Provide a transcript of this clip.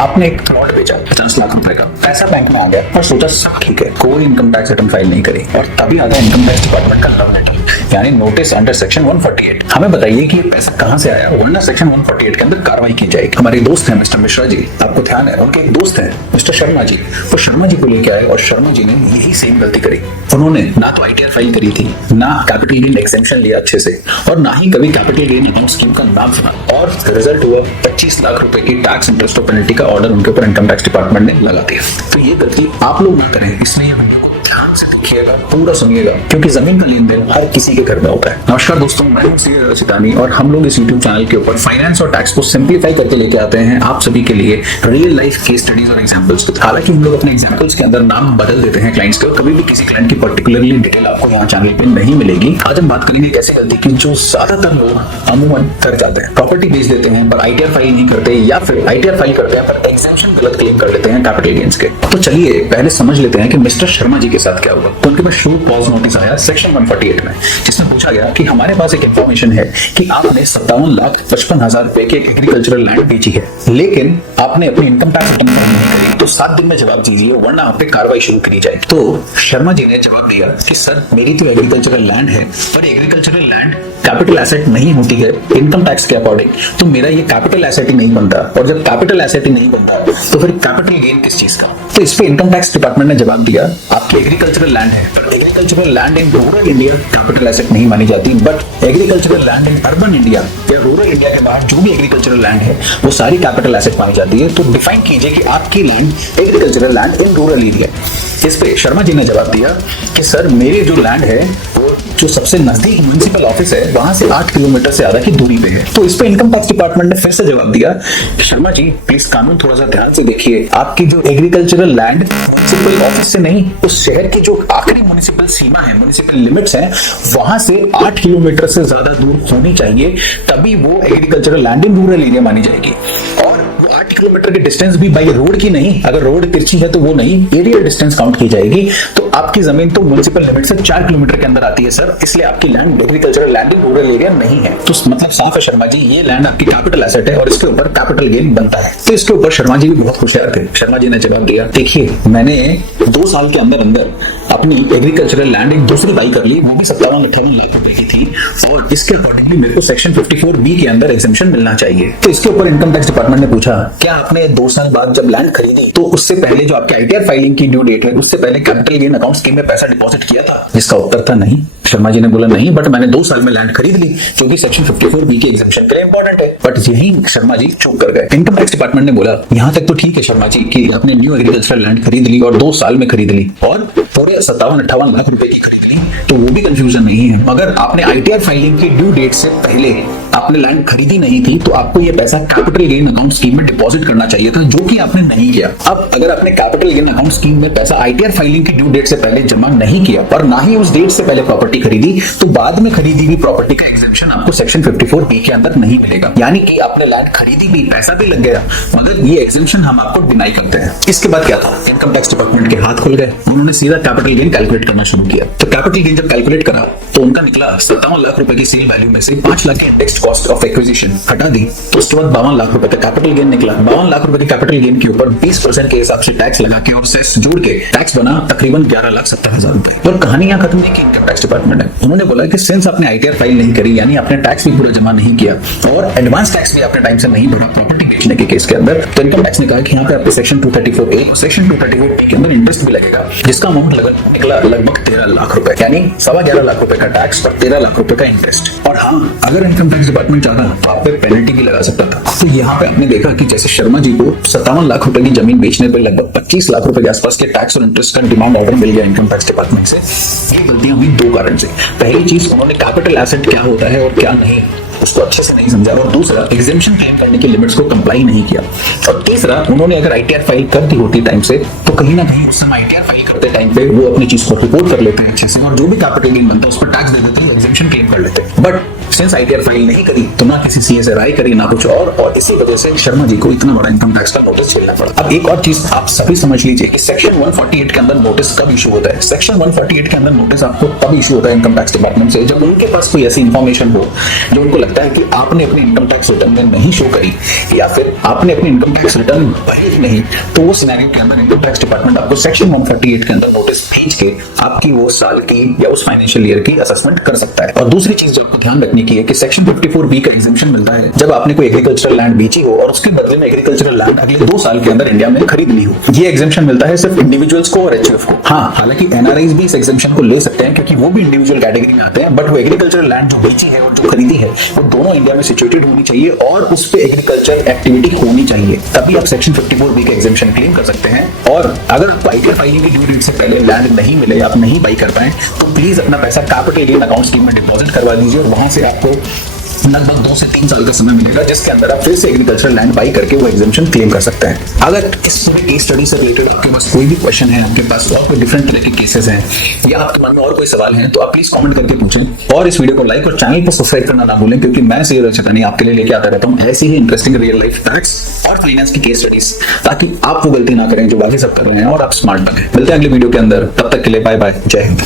आपने एक प्लॉट बेचा 50 लाख रुपए का, पैसा बैंक में आ गया और सोचा सब ठीक है, कोई इनकम टैक्स रिटर्न फाइल नहीं करी, और तभी आ गया इनकम टैक्स डिपार्टमेंट का लव लेटर, यानी नोटिस अंडर सेक्शन 148। हमें बताइए कि ये पैसा कहां से आया, वरना सेक्शन 148 के अंदर कार्रवाई की जाएगी। हमारे दोस्त हैं मिस्टर मिश्रा जी, आपको ध्यान है, उनके एक दोस्त हैं मिस्टर शर्मा जी, वो शर्मा जी को लेके आए और शर्मा जी ने यही सेम गलती करी। उन्होंने ना तो आईटीआर फाइल करी थी, ना कैपिटल गेन एक्सेम्पशन लिया अच्छे से, और ना ही कभी कैपिटल गेन अकाउंट स्कीम का नाम सुना, और रिजल्ट हुआ 25 लाख रुपए की टैक्स इंटरेस्ट और पेनल्टी का ऑर्डर उनके ऊपर इनकम टैक्स डिपार्टमेंट ने लगा दिया। तो ये गलती आप लोग ना करें, इसलिए ये वीडियो को ध्यान से देखिएगा, पूरा सुनिएगा, क्योंकि जमीन का लेन देन हर किसी के घर में होता है। नमस्कार दोस्तों, मैं हूं सी रसितानी और हम लोग इस यूट्यूब चैनल के ऊपर फाइनेंस और टैक्स को सिंप्लीफाई करके लेके आते हैं आप सभी के लिए रियल लाइफ केस स्टडीज और एग्जांपल्स। हालांकि हम लोग अपने एग्जांपल्स के अंदर नाम बदल देते हैं क्लाइंट्स के, कभी भी किसी क्लाइंट की पर्टिकुलरली डिटेल आपको यहाँ चैनल पे नहीं मिलेगी। आज हम बात करेंगे कैसे गलती की जो ज्यादातर लोग अमूमन कर जाते हैं। प्रॉपर्टी बेच देते हैं पर आईटीआर फाइल नहीं करते, या फिर आईटीआर फाइल करते हैं पर एग्जेम्पशन गलत क्लेम कर लेते हैं कैपिटल गेन्स के। तो चलिए पहले समझ लेते हैं कि मिस्टर शर्मा जी के साथ क्या हुआ। तो उनके पास शो पॉज नोटिस आया सेक्शन 148 में, जिसमें पूछा गया कि हमारे पास एक इंफॉर्मेशन है कि आपने 57,55,000 रुपए की एक एग्रीकल्चरल लैंड बेची है, लेकिन आपने अपनी इनकम टैक्स रिटर्न फाइल नहीं करी, तो 7 दिन में जवाब दीजिए वरना आप पे कार्रवाई शुरू करी जाए। तो शर्मा जी ने जवाब दिया कि सर मेरी तो एग्रीकल्चरल लैंड है, पर एग्रीकल्चरल लैंड कैपिटल एसेट नहीं होती है इनकम टैक्स के अकॉर्डिंग, तो मेरा ये कैपिटल एसेट ही नहीं बनता, और जब कैपिटल एसेट ही नहीं बनता तो फिर कैपिटल गेन किस चीज का। तो इस पे इनकम टैक्स डिपार्टमेंट ने जवाब दिया आपकी एग्रीकल्चरल लैंड है, पर agricultural land in rural India capital asset नहीं मानी जाती, but agricultural land in urban India या रूरल इंडिया के बाहर जो भी एग्रीकल्चरल लैंड है वो सारी कैपिटल एसेट मानी जाती है। तो डिफाइन कीजिए कि आपकी land agricultural land in rural area. इस पे शर्मा जी ने जवाब दिया कि सर मेरी जो लैंड है वो जो सबसे नजदीक म्युनिसिपल ऑफिस है वहां से 8 किलोमीटर से ज्यादा की दूरी पे है। तो इस पे इनकम टैक्स डिपार्टमेंट ने फिर से जवाब दिया शर्मा जी प्लीज कानून थोड़ा सा ध्यान से देखिए, आपकी जो एग्रीकल्चरल लैंड म्युनिसिपल ऑफिस से नहीं, उस शहर की जो आखिरी म्युनिसिपल सीमा है, म्युनिसिपल लिमिट्स हैं, वहां से 8 किलोमीटर से ज्यादा दूर होनी चाहिए, तभी वो agricultural land in rural area मानी जाएगी। और 8 किलोमीटर की डिस्टेंस भी बाई रोड की नहीं, अगर रोड तिरछी है तो वो नहीं, एरियल डिस्टेंस काउंट की जाएगी। तो आपकी जमीन तो म्युनिसिपल लिमिट से 4 किलोमीटर के अंदर आती है सर, इसलिए आपकी land agricultural land in rural area नहीं है। तो मतलब साफ है शर्मा जी, ये लैंड आपकी कैपिटल एसेट है और इसके ऊपर कैपिटल गेन बनता है। तो इसके ऊपर शर्मा जी भी बहुत होशियार थे। शर्मा जी ने जवाब दिया देखिए मैंने 2 साल के अंदर अंदर अपनी एग्रीकल्चरल लैंड एक दूसरी बाई कर ली, वो भी 57-58 लाख रुपए की थी, और इसके अकॉर्डिंगली मेरे को सेक्शन 54B के अंदर एग्जेम्पशन मिलना चाहिए। तो इसके ऊपर इनकम टैक्स डिपार्टमेंट ने पूछा क्या आपने 2 साल बाद जब लैंड खरीदी तो उससे पहले जो आपके आईटीआर फाइलिंग की ड्यू डेट है उससे पहले कैपिटल गेन अकाउंट स्कीम में पैसा डिपॉजिट किया था? जिसका उत्तर था नहीं। शर्मा जी ने बोला नहीं, बट मैंने 2 साल में लैंड खरीद ली जो कि सेक्शन 54B के एग्जेम्पशन के लिए इंपॉर्टेंट है। बट यही शर्मा जी चूक कर गए। इनकम टैक्स डिपार्टमेंट ने बोला यहां तक तो ठीक है शर्मा जी कि आपने न्यू एग्रीकल्चरल लैंड खरीद ली और 2 साल में खरीद ली और पूरे 57-58 लाख रुपए की खरीद ली, तो वो भी कंफ्यूजन नहीं है, मगर आपने आईटीआर फाइलिंग की ड्यू डेट से पहले आपने लैंड खरीदी नहीं थी, तो आपको ये पैसा कैपिटल गेन अकाउंट स्कीम में डिपॉजिट करना चाहिए था, जो कि आपने नहीं किया। अब अगर आपने कैपिटल गेन अकाउंट स्कीम में पैसा आईटीआर फाइलिंग की ड्यू डेट से पहले जमा नहीं किया और ना ही उस डेट से पहले प्रॉपर्टी खरीदी, तो बाद में खरीदी हुई प्रॉपर्टी का एग्जेम्पशन आपको सेक्शन 54B के अंदर नहीं मिलेगा। यानी कि आपने लैंड खरीदी भी, पैसा भी लग गया, मगर ये एग्जेम्पशन हम आपको डिनाई करते हैं। इसके बाद क्या था, इनकम टैक्स डिपार्टमेंट के हाथ खुल गए, उन्होंने सीधा कैपिटल गेन कैलकुलेट करना शुरू किया। तो कैपिटल गेन जब कैलकुलेट करा तो उनका निकला 57 लाख रुपए की सेल वैल्यू में से 5 लाख की इंडेक्स्ड कॉस्ट ऑफ एक्विजिशन हटा दी, तो उसके बाद 52 लाख रुपए का कैपिटल गेन निकला। 52 लाख रुपए के कैपिटल गेन के ऊपर 20% के हिसाब से टैक्स लगा के और सेस जोड़ के टैक्स बना तकरीबन 11,70,000 रुपए। और कहानी यहाँ खत्म नहीं की इनकम टैक्स डिपार्टमेंट ने, उन्होंने बोला कि सिंस आपने आईटीआर फाइल नहीं करी, यानी आपने टैक्स भी पूरा जमा नहीं किया और एडवांस टैक्स भी आपने टाइम से नहीं भरा प्रॉपर्टी बेचने के केस के अंदर, तो इनकम टैक्स ने कहा कि यहाँ पे आपके सेक्शन 234A और सेक्शन 234B के अंदर इंटरेस्ट भी लगेगा, जिसका अमाउंट निकला लगभग 13 लाख रुपए, यानी 11.25 लाख रुपए का टैक्स और 13 लाख रुपए का इंटरेस्ट। और हाँ, अगर इनकम टैक्स डिपार्टमेंट चाहता तो आप पे पेनल्टी भी लगा सकता था। तो यहाँ पे आपने देखा कि जैसे शर्मा जी को 57 लाख रुपए की जमीन बेचने पर लगभग 25 लाख रुपए के आसपास के टैक्स और इंटरेस्ट का डिमांड ऑर्डर मिल गया इनकम टैक्स डिपार्टमेंट से। ये गलतियां हुई 2 कारण से। पहली चीज, उन्होंने कैपिटल एसेट क्या होता है और क्या नहीं उसको अच्छे से नहीं समझा, और दूसरा एग्जेम्पशन क्लेम करने की लिमिट्स को कंप्लाई नहीं किया, और तीसरा उन्होंने अगर आईटीआर फाइल कर दी होती टाइम से तो कहीं ना कहीं उस समय आईटीआर फाइल करते टाइम पे वो अपनी चीज को रिपोर्ट कर लेते हैं अच्छे से, और जो भी कैपिटल गेन बनता है उस पर टैक्स दे देते हैं, एग्जेम्पशन क्लेम कर लेते हैं। बट सिंस आईटीआर फाइल नहीं करी तो ना किसी सीएसआरआई करी ना कुछ और इसी वजह से शर्मा जी को इतना बड़ा इनकम टैक्स का नोटिस झेलना पड़ा। अब एक और चीज आप सभी समझ लीजिए कि सेक्शन 148 के अंदर नोटिस कब इशू होता है। सेक्शन 148 के अंदर नोटिस आपको तब इशू होता है इनकम टैक्स डिपार्टमेंट से जब उनके पास कोई ऐसी इंफॉर्मेशन हो जो उनको लगता है कि आपने अपनी इनकम टैक्स रिटर्न में नहीं शो करी या फिर आपने अपनी इनकम टैक्स रिटर्न भरी नहीं, तो वो सिनेरियो के अंदर इनकम टैक्स डिपार्टमेंट आपको सेक्शन 148 के अंदर नोटिस भेज के आपकी वो साल की या उस फाइनेंशियल ईयर की असेसमेंट कर सकता है। और दूसरी चीज जो आपको ध्यान रखने की है कि सेक्शन 54B का एग्जेम्पशन मिलता है जब आपने कोई एग्रीकल्चरल लैंड बेची हो और उसके बदले में एग्रीकल्चरल लैंड अगले 2 साल के अंदर इंडिया में खरीद ली हो। ये एग्जेम्पशन मिलता है सिर्फ इंडिविजुअल्स को और एचयूएफ को। हाँ, हालांकि एनआरआईज भी इस एग्जेम्पशन को ले सकते हैं क्योंकि वो भी इंडिविजुअल कैटेगरी में आते हैं, बट वो एग्रीकल्चरल लैंड जो बेची है और जो खरीदी है वो दोनों इंडिया में सिचुएटेड होनी चाहिए और उस पे एग्रीकल्चर एक्टिविटी होनी चाहिए, तभी आप सेक्शन 54B का एग्जेम्पशन क्लेम कर सकते हैं। और अगर आपको आईटीआर फाइलिंग की ड्यू डेट से पहले लैंड नहीं मिले, आप नहीं बाई कर पाए, तो प्लीज अपना पैसा कैपिटल गेन अकाउंट स्कीम में डिपॉजिट करवा दीजिए और वहां से आपको लगभग 2 से 3 साल का समय मिलेगा जिसके अंदर आप फिर से एग्रीकल्चरल लैंड बाई करके वो एग्जेम्पशन क्लेम कर सकते हैं। अगर इस पूरे केस स्टडी से रिलेटेड आपके पास कोई भी क्वेश्चन है, आपके पास और कोई डिफरेंट तरह के केसेस हैं या आपके मन में और कोई सवाल है तो आप प्लीज कमेंट करके पूछें और इस वीडियो को लाइक और चैनल को सब्सक्राइब करना ना भूलें क्योंकि मैं सैयद अरशद आपके लिए लेके आता रहता हूँ ऐसी ही इंटरेस्टिंग रियल लाइफ फैक्ट्स और फाइनेंस की केस स्टडीज ताकि आप वो गलती ना करें जो बाकी सब कर रहे हैं और आप स्मार्ट बने। मिलते हैं अगले वीडियो के अंदर, तब तक के लिए बाय बाय, जय हिंद।